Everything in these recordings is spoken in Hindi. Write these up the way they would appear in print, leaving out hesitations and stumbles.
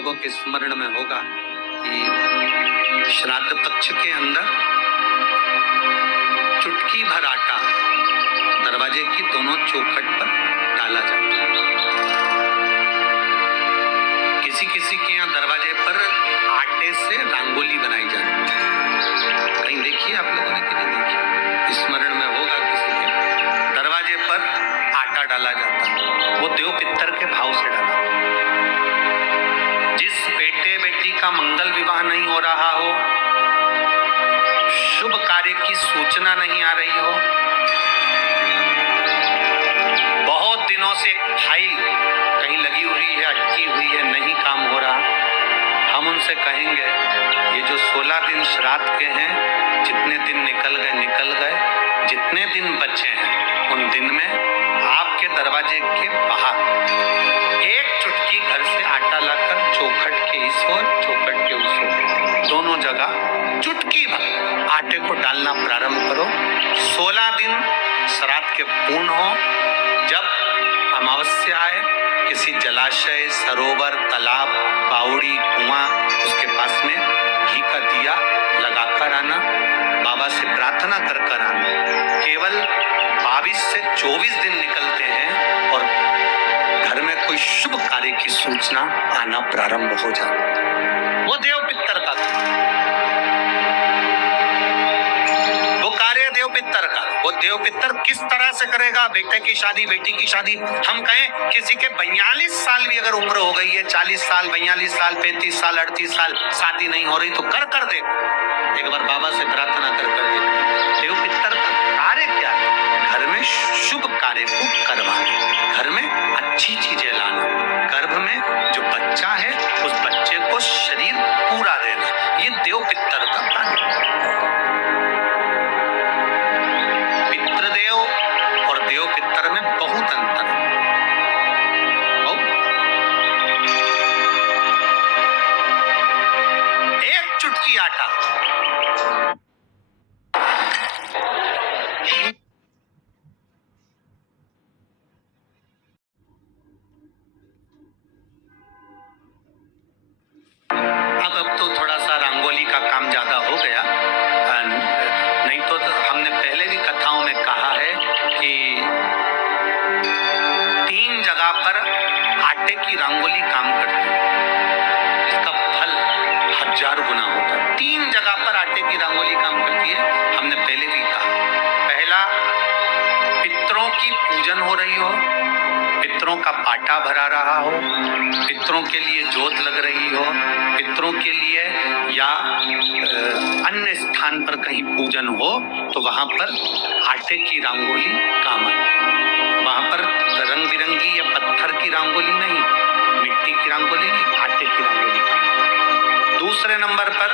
लोगों के स्मरण में होगा कि श्राद्ध पक्ष के अंदर चुटकी भर आटा दरवाजे की दोनों चौखट पर डाला जाता है। किसी किसी के यहाँ दरवाजे पर आटे से रंगोली बनाई जाती है। कहीं देखिए आप लोगों ने कि नहीं देखी? स्मरण में होगा किसी के दरवाजे पर आटा डाला जाता है। वो देव पितर के भाव से डाला। जिस बेटे बेटी का मंगल विवाह नहीं हो रहा हो, शुभ कार्य की सूचना नहीं आ रही हो, बहुत दिनों से फाइल कहीं लगी हुई है, अटकी हुई है, नहीं काम हो रहा, हम उनसे कहेंगे ये जो 16 दिन श्राद्ध के हैं, जितने दिन निकल गए, जितने दिन बचे हैं उन दिन में आपके दरवाजे के बाहर एक चुटकी घर से आटा लाकर चौखट के इस ओर चौखट के उस ओर दोनों जगह चुटकी भर आटे को डालना प्रारंभ करो। 16 दिन श्राद्ध के पूर्ण हो। जब अमावस्या आए, किसी जलाशय, सरोवर, तालाब, बावड़ी, कुआं उसके पास में घी का दिया लगाकर आना, बाबा से प्रार्थना कर आना। केवल 22 से 24 दिन निकलते हैं और घर में कोई शुभ कार्य की सूचना आना प्रारंभ हो जाए। वो देव पितर का वो कार्य देव पितर का। वो देव पितर किस तरह से करेगा? बेटे की शादी, बेटी की शादी, हम कहें किसी के 42 साल भी अगर उम्र हो गई है, 40 साल, 42 साल, 35 साल, 38 साल, शादी नहीं हो रही तो कर दे। एक बार बाबा से प्रार्थना कर दे। देव पितर का कार्य क्या है? घर में शुभ कार्य को करवाना, घर में अच्छी चीजें लाना, गर्भ में जो बच्चा है उस बच्चे को शरीर पूरा देना, ये देव पितर का कार्य है। पितृदेव और देव पितर में बहुत अंतर है। एक चुटकी आटा अब तो थोड़ा सा रंगोली का काम ज्यादा हो गया, नहीं तो हमने पहले भी कथाओं में कहा है कि 3 जगह पर आटे की रंगोली काम करती है, इसका फल 1000 गुना होता है। 3 जगह पर आटे की रंगोली काम करती है, हमने पहले भी कहा। पहला, पितरों की पूजन हो रही हो, पितरों का पाटा भरा रहा हो, पितरों के लिए जोत लग रही हो, पितरों के लिए या अन्य स्थान पर कहीं पूजन हो तो वहां पर आटे की रंगोली काम आती। वहां पर रंग बिरंगी या पत्थर की रंगोली नहीं, मिट्टी की रंगोली नहीं, आटे की रंगोली काम। दूसरे नंबर पर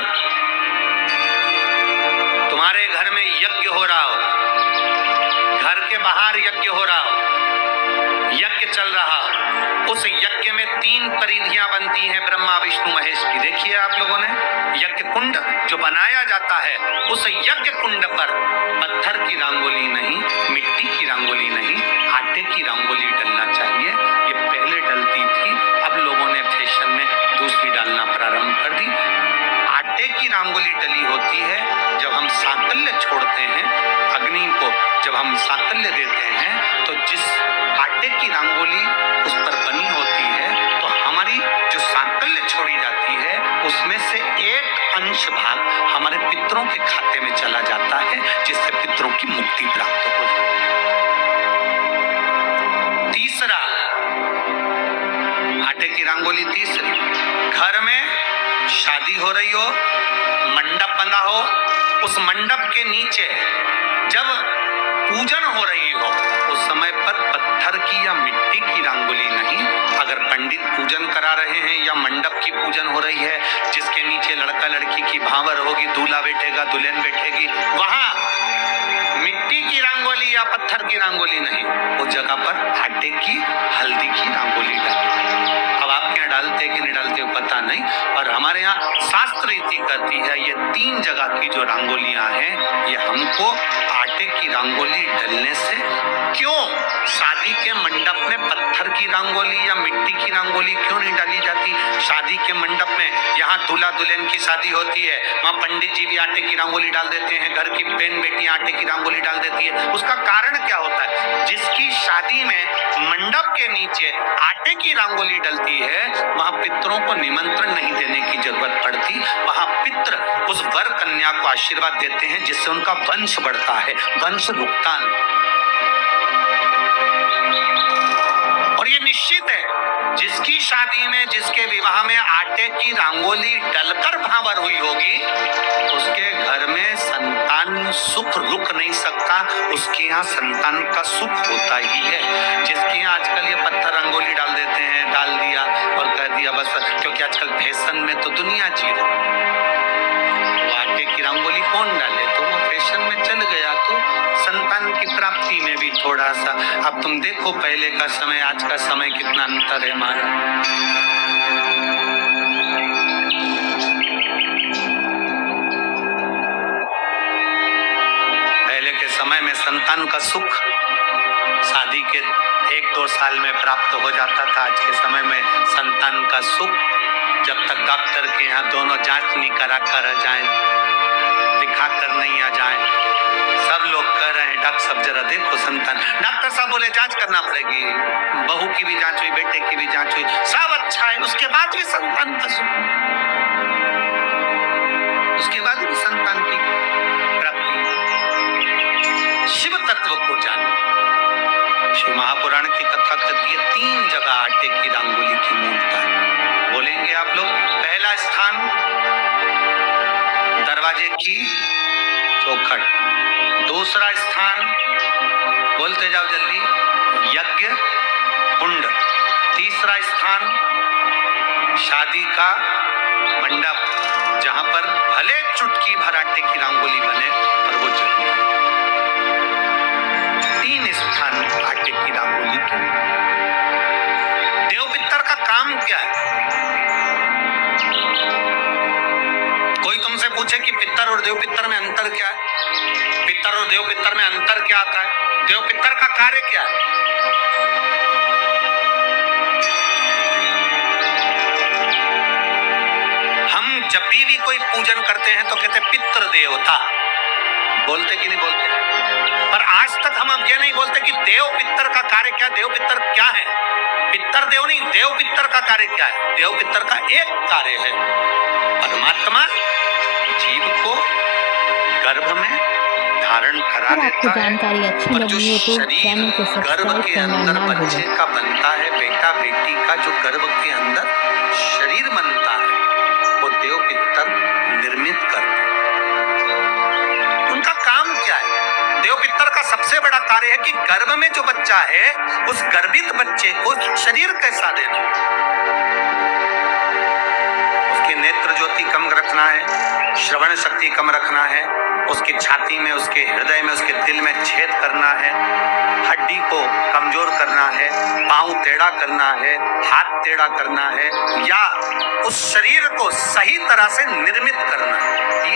तुम्हारे घर में यज्ञ हो रहा हो, घर के बाहर यज्ञ हो रहा हो, यज्ञ चल रहा, उस यज्ञ में 3 परिधियां बनती हैं ब्रह्मा विष्णु महेश की। देखिए आप लोगों ने यज्ञ कुंड जो बनाया जाता है, उस यज्ञ कुंड पर पत्थर की रंगोली नहीं, मिट्टी की रंगोली नहीं, आटे की रंगोली डलना चाहिए। ये पहले डलती थी, अब लोगों ने फैशन में दूसरी डालना प्रारंभ कर दी। आटे की रंगोली डली होती है जब हम साकल्य छोड़ते हैं, अग्नि को जब हम साकल्य देते हैं, तो जिस आटे की रंगोली उस पर बनी होती है तो हमारी जो साकल्य छोड़ी जाती है उसमें से एक अंश भाग हमारे पितरों के खाते में चला जाता है, जिससे पितरों की मुक्ति प्राप्त हो जाती है। तीसरा, आटे की रंगोली तीसरी, घर में शादी हो रही हो, मंडप बना हो, उस मंडप के नीचे जब पूजन हो रही हो उस समय पर पत्थर की या मिट्टी की रंगोली नहीं। अगर पंडित पूजन करा रहे हैं या मंडप की पूजन हो रही है जिसके नीचे लड़का लड़की की भावर होगी, दूल्हा बैठेगा, दुल्हन बैठेगी, वहां मिट्टी की रंगोली या पत्थर की रंगोली नहीं, उस जगह पर आटे की, हल्दी की रंगोली डालती। अब आपके यहाँ डालते कि नहीं डालते पता नहीं, और हमारे यहाँ शास्त्र रीति करती है ये 3 जगह की जो रंगोलियां हैं ये हमको आटे की रंगोली डलने से? क्यों शादी के मंडप में पत्थर की रंगोली या मिट्टी की रंगोली क्यों नहीं डाली जाती? शादी के मंडप में, यहाँ दूल्हा दुल्हन की शादी होती है, वहाँ पंडित जी भी आटे की रंगोली डाल देते हैं, घर की बहन बेटी आटे की रंगोली डाल देती है। उसका कारण क्या होता है? जिसकी शादी में मंडप के नीचे आटे की रंगोली डलती है, वहां पितरों को निमंत्रण नहीं देने की जरूरत पड़ती। वहां पितर उस वर कन्या को आशीर्वाद देते हैं, जिससे उनका वंश बढ़ता है, वंश भुगतान। और ये निश्चित है, जिसकी शादी में, जिसके विवाह में आटे की रंगोली डलकर भावर हुई होगी, उसके घर में संतान सुख रुक नहीं सकता, उसके यहाँ संतान का सुख होता ही है। जिसके यहाँ आजकल ये पत्थर रंगोली डाल देते हैं, डाल दिया और कह दिया बस, क्योंकि आजकल फैशन में तो दुनिया जी रही, तो आटे की रंगोली कौन डाले, तो वो फैशन में चल गया, तो संतान की प्राप्ति में भी थोड़ा सा। अब तुम देखो पहले का समय, आज का समय कितना अंतर है हमारा। पहले के समय में संतान का सुख शादी के 1-2 साल में प्राप्त हो जाता था। आज के समय में संतान का सुख जब तक डॉक्टर के यहाँ दोनों जांच नहीं करा कर आ जाए, दिखा कर नहीं आ जाए। सब लोग कह रहे हैं डॉक्टर साहब जरा देखो संतान, डॉक्टर साहब बोले जांच करना पड़ेगी, बहू की भी जांच हुई, बेटे की भी जांच हुई, सब अच्छा है, उसके बाद भी संतान का सुख, उसके बाद भी संतान की प्राप्ति। शिव तत्व को जानो। शिव महापुराण की कथा कहती है 3 जगह आटे की रंगोली की मूर्ता है। बोलेंगे आप लोग, पहला स्थान दरवाजे की चौखट, दूसरा स्थान बोलते जाओ जल्दी, यज्ञ कुंड, तीसरा स्थान शादी का मंडप, जहां पर भले चुटकी भर आटे की रंगोली बने पर वो जरूरी है। 3 स्थान आटे की रंगोली के। देव पितर का काम क्या है? कोई तुमसे पूछे कि पितर और देव पितर में अंतर क्या है, पितर और देव पितर में अंतर क्या आता है, देव पितर का कार्य क्या है? हम जब भी कोई पूजन करते हैं तो कहते हैं पितृ देवता, बोलते कि नहीं बोलते? पर आज तक हम अब ये नहीं बोलते कि देव पितर का कार्य क्या, देव पितर क्या है। पितर देव नहीं, देव पितर का कार्य क्या है? देव पितर का एक कार्य है, परमात्मा जीव को गर्भ में धारण करा देता है। जानकारी अच्छी और जो लगी हो तो शरीर चैनल को गर्भ सब्सक्राइब के करना अंदर ना बच्चे भूलें। का बनता है, बेटा बेटी का जो गर्भ के अंदर शरीर बनता है, वो देव पितर निर्मित करते हैं। उनका काम क्या है? देव पितर का सबसे बड़ा कार्य है कि गर्भ में जो बच्चा है, उस गर्भित बच्चे को शरीर कैसा देना, उसकी नेत्र ज्योति कम रखना है, श्रवण शक्ति कम रखना है, उसकी छाती में, उसके हृदय में, उसके दिल में छेद करना है, हड्डी को कमजोर करना है, पांव टेढ़ा करना है, हाथ टेढ़ा करना है, या उस शरीर को सही तरह से निर्मित करना है।